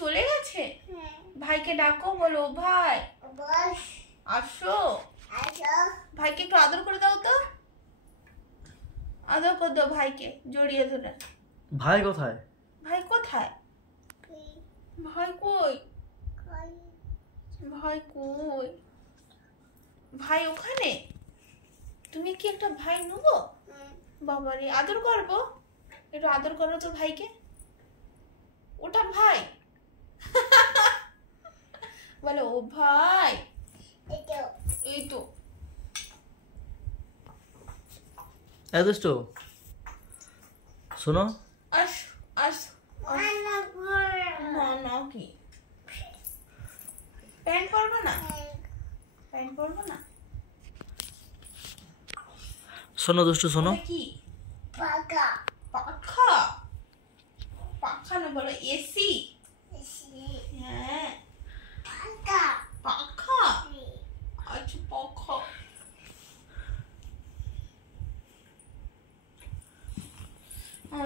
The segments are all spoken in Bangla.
চলে গেছে? ভাইকে ডাকো, বলো ভাই আসো। ভাইকে একটু আদর করে দাও তো, আদর করে দাও ভাইকে জড়িয়ে ধরে। ভাই কোথায়? ভাই কোথায়? ভাই কই? ভাই কই? ভাই ওখানে? তুমি কি একটা ভাই নেবো? বাবারে, আদর করবো? একটু আদর করো তো ভাইকে। ওটা ভাই। বলো ও ভাই। এই তো এদোষ্ট শোনো, আস আস। না কি প্যান্ট পরবো না? প্যান্ট পরবো না? শোনো দুষ্টু শোনো। কি পাখা? পাখা? পাখা না, বলো এসি। হ্যাঁ পাখা। পাখা? আচ্ছা পাখা।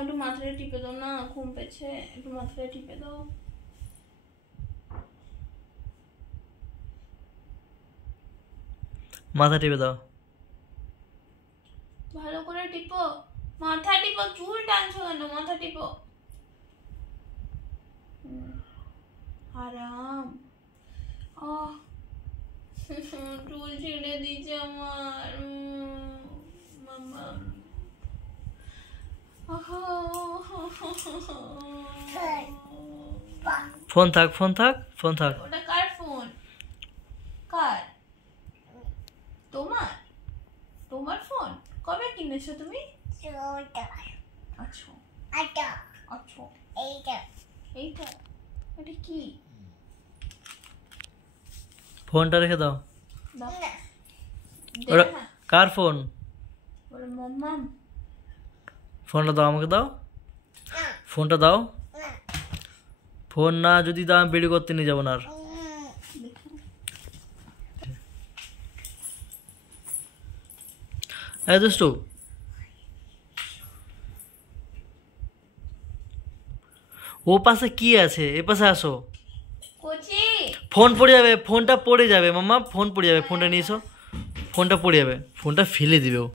একটু মাথাটা টিপে দাও না, ঘুম পেয়েছে, একটু মাথাটা টিপে দাও। মাথা টিপে দাও। ভালো করে টিপো, মাথা টিপো। চুল টানছো কেন? মাথা টিপো। আরাম। চুল ছিঁড়ে দিয়েছে আমার মামা। ফোন থাক, ফোন থাক, ফোন থাক। ওটা কার ফোন? কার? তোমার? তোমার ফোন কবে কিনেছো তুমি? আচ্ছা আচ্ছা। এইটা এটা কি? ফোনটা রেখে দাও। ওটা কার ফোন? বলো মাম্মাম। ফোনটা দাও, আমাকে দাও। ফোনটা দাও। ফোন না যদি দাও আমি বেড়ি করতে নিয়ে যাবো না আর। এই দুষ্টু, ও পাশে কি আছে? এ পাশে আসো। কোচি ফোন পড়ে যাবে, ফোনটা পড়ে যাবে মাম্মা, ফোন পড়ে যাবে। ফোনটা নিয়ে এসো, ফোনটা পড়ে যাবে, ফোনটা ফেলে দিবে ও।